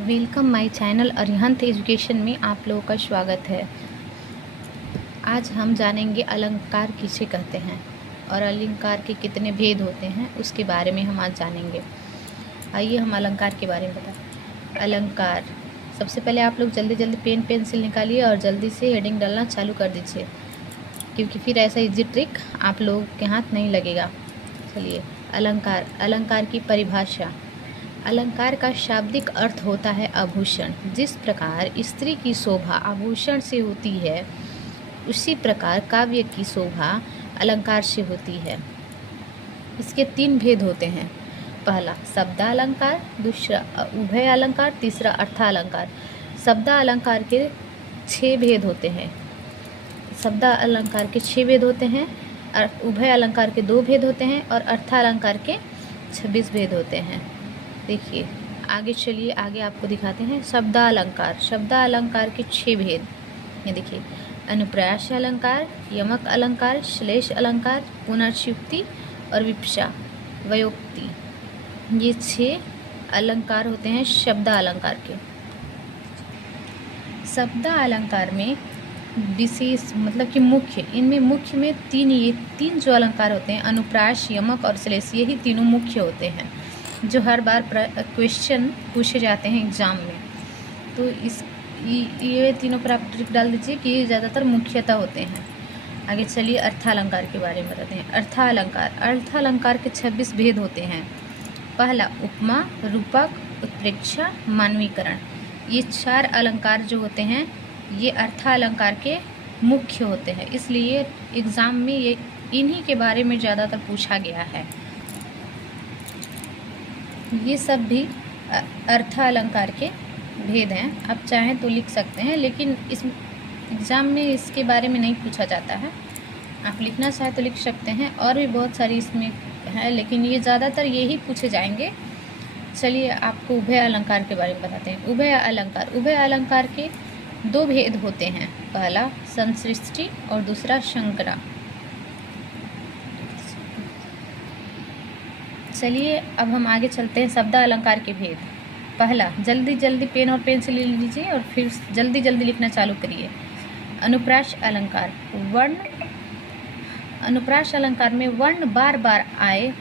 Welcome my channel Arihant education में आप लोगों का स्वागत है। आज हम जानेंगे अलंकार किसे कहते हैं और अलंकार के कितने भेद होते हैं उसके बारे में हम आज जानेंगे। आइए हम अलंकार के बारे में बताएं। अलंकार, सबसे पहले आप लोग जल्दी जल्दी पेन पेंसिल निकालिए और जल्दी से हेडिंग डालना चालू कर दीजिए, क्योंकि फिर ऐसा इजी ट्रिक आप लोगों के हाथ नहीं लगेगा। चलिए, अलंकार। अलंकार की परिभाषा। अलंकार का शाब्दिक अर्थ होता है आभूषण। जिस प्रकार स्त्री की शोभा आभूषण से होती है, उसी प्रकार काव्य की शोभा अलंकार से होती है। इसके 3 भेद होते हैं। पहला शब्दालंकार, दूसरा उभय अलंकार, तीसरा अर्थालंकार। शब्दालंकार के 6 भेद होते हैं। शब्दालंकार के 6 भेद होते हैं, उभय अलंकार के 2 भेद होते हैं और अर्थालंकार के 26 भेद होते हैं। देखिए, आगे चलिए, आगे आपको दिखाते हैं शब्दालंकार। शब्दालंकार के 6 भेद ये देखिए: अनुप्रास अलंकार, यमक अलंकार, श्लेष अलंकार, पुनर्युक्ति और विवक्षा व्योक्ति। ये 6 अलंकार होते हैं शब्दालंकार के। शब्दालंकार में विशेष मतलब कि मुख्य, इनमें मुख्य में 3 जो अलंकार होते हैं, अनुप्रास, यमक और श्लेष, यही तीनों मुख्य होते हैं जो हर बार क्वेश्चन पूछे जाते हैं एग्ज़ाम में। तो ये तीनों पर आप ट्रिक डाल दीजिए कि ये ज़्यादातर मुख्यतः होते हैं। आगे चलिए अर्थालंकार के बारे में बताते हैं। अर्थालंकार। अर्थालंकार के 26 भेद होते हैं। पहला उपमा, रूपक, उत्प्रेक्षा, मानवीकरण। ये 4 अलंकार जो होते हैं ये अर्थालंकार के मुख्य होते हैं, इसलिए एग्ज़ाम में ये इन्हीं के बारे में ज़्यादातर पूछा गया है। ये सब भी अर्थालंकार के भेद हैं। आप चाहें तो लिख सकते हैं, लेकिन इस एग्ज़ाम में इसके बारे में नहीं पूछा जाता है। आप लिखना चाहें तो लिख सकते हैं, और भी बहुत सारी इसमें है, लेकिन ये ज़्यादातर यही पूछे जाएंगे। चलिए आपको उभय अलंकार के बारे में बताते हैं। उभय अलंकार। उभय अलंकार के 2 भेद होते हैं। पहला संसृष्टि और दूसरा शंकरा। चलिए अब हम आगे चलते हैं शब्दालंकार के भेद। पहला, जल्दी जल्दी पेन और पेंसिल ले लीजिए और फिर जल्दी जल्दी लिखना चालू करिए। अनुप्रास अलंकार। वर्ण। अनुप्रास अलंकार में वर्ण बार बार आए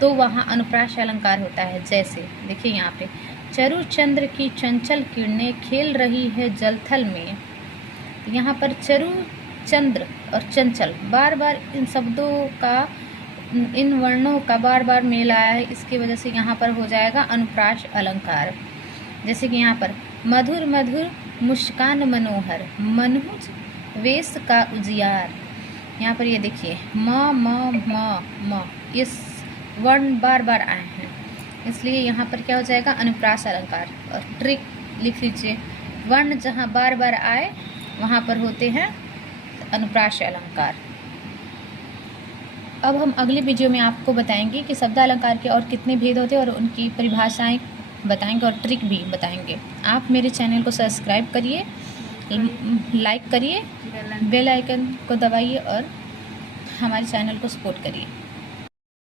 तो वहाँ अनुप्रास अलंकार होता है। जैसे देखिए यहाँ पे, चरु चंद्र की चंचल किरणें खेल रही है जलथल में। यहाँ पर चरु, चंद्र और चंचल बार बार इन शब्दों का, इन वर्णों का बार बार मेल आया है, इसकी वजह से यहाँ पर हो जाएगा अनुप्रास अलंकार। जैसे कि यहाँ पर मधुर मधुर मुस्कान मनोहर, मनहुज वेश का उजियार। यहाँ पर ये देखिए म ये वर्ण बार बार आए हैं, इसलिए यहाँ पर क्या हो जाएगा अनुप्रास अलंकार। और ट्रिक लिख लीजिए, वर्ण जहाँ बार बार आए वहाँ पर होते हैं अनुप्रास अलंकार। अब हम अगले वीडियो में आपको बताएंगे कि शब्दालंकार के और कितने भेद होते हैं और उनकी परिभाषाएं बताएंगे और ट्रिक भी बताएंगे। आप मेरे चैनल को सब्सक्राइब करिए, लाइक करिए, बेल आइकन को दबाइए और हमारे चैनल को सपोर्ट करिए।